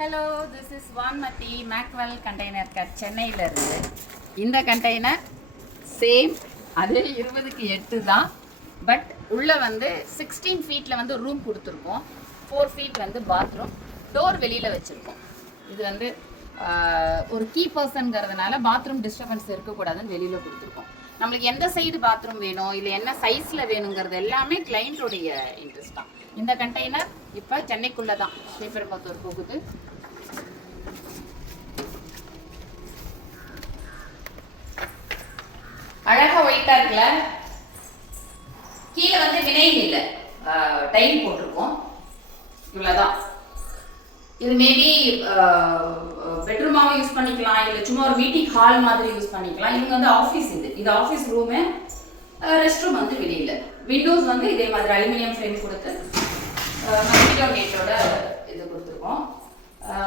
Hello, this is Vanmathi Maxwell container cut சென்னையில் இருக்குது. இந்த கண்டெய்னர் சேம் அதே 20க்கு 8 தான். பட் உள்ளே வந்து 16 ஃபீட்டில் வந்து ரூம் கொடுத்துருக்கோம். 4 ஃபீட் வந்து பாத்ரூம், டோர் வெளியில் வச்சுருக்கோம். இது வந்து ஒரு கீ பர்சன்கிறதுனால பாத்ரூம் டிஸ்டர்பன்ஸ் இருக்கக்கூடாதுன்னு வெளியில் கொடுத்துருக்கோம். நம்மளுக்கு எந்த சைடு பாத்ரூம் வேணும் இல்லை என்ன சைஸில் வேணுங்கிறது எல்லாமே கிளைண்ட்டோடைய இன்ட்ரெஸ்ட் தான். இந்த கண்டெய்னர் இப்போ சென்னைக்குள்ளே தான் ஸ்ரீபெரும்புத்தூர் போகுது. அழகாக ஒயிட்டாக இருக்குல்ல. கீழே வந்து வினைல் இல்லை, டைல் போட்டிருக்கோம். இவ்வளோதான். இது மேபி பெட்ரூமாகவும் யூஸ் பண்ணிக்கலாம், இல்லை சும்மா ஒரு மீட்டிங் ஹால் மாதிரி யூஸ் பண்ணிக்கலாம். இவங்க வந்து ஆஃபீஸ், இது ஆஃபீஸ் ரூமு. ரெஸ்ட் ரூம் வந்து வெளியில். விண்டோஸ் வந்து இதே மாதிரி அலுமினியம் ஃப்ரேம் கொடுத்து மஸ்கிட்டோ நெட்டோட இது கொடுத்துருக்கோம்.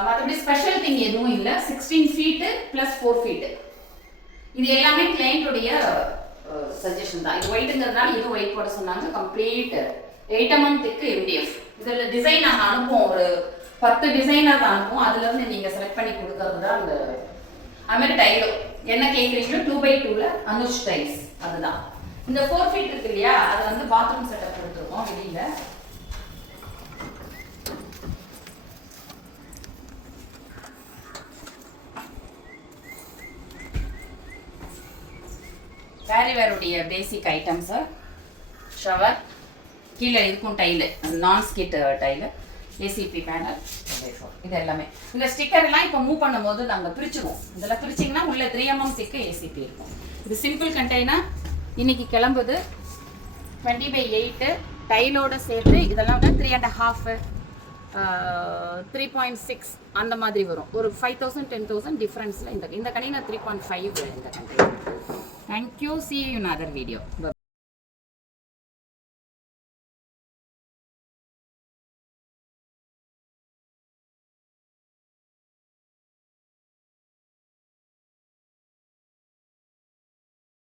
மற்றபடி ஸ்பெஷல் திங் எதுவும் இல்லை. 16 ஃபீட்டு ப்ளஸ் 4 ஃபீட்டு. இது எல்லாமே கிளைண்ட்டுடைய சஜஷன் தான். இது ஒயிட்டுங்கிறதுனால இது ஒயிட் போட சொன்னாங்க. கம்ப்ளீட் 8 mm திக்கு MDF. இதில் டிசைன் நாங்கள் அனுப்புவோம், ஒரு 10 டிசைனாக அனுப்புவோம். அதுலேருந்து நீங்கள் செலக்ட் பண்ணி கொடுக்கறது தான் அந்த அதுமாதிரி டைலோ என்ன கேட்குறீங்களோ 2x2ல அனுஷ் டைல்ஸ் அதுதான். இந்த 4 ஃபீட் இருக்கு இல்லையா, அதை வந்து பாத்ரூம் செட்டப் கொடுத்துருக்கோம் வெளியில். வேறுடைய பேசிக் ஐட்டம்ஸு, ஷவர், கீழே இருக்கும் டைலு, நான் ஸ்கிட் டைலு, ஏசிபி பேனல், இது எல்லாமே. இந்த ஸ்டிக்கர்லாம் இப்போ மூவ் பண்ணும்போது நாங்கள் பிரிச்சுருவோம். இதெல்லாம் பிரிச்சிங்கன்னா உள்ள 3 mm திக்கு ஏசிபி இருக்கும். இது சிம்பிள் கண்டெய்னர். இன்னைக்கு கிளம்புது 20/8 டைலோட சேர்த்து. இதெல்லாம் வந்து 3.5 3.6 அந்த மாதிரி வரும். ஒரு 5,000 10,000 டிஃப்ரென்ஸில் இந்த கண்டெய்னர் 3.5 இந்த container. Thank you. See you in another video. Bye bye.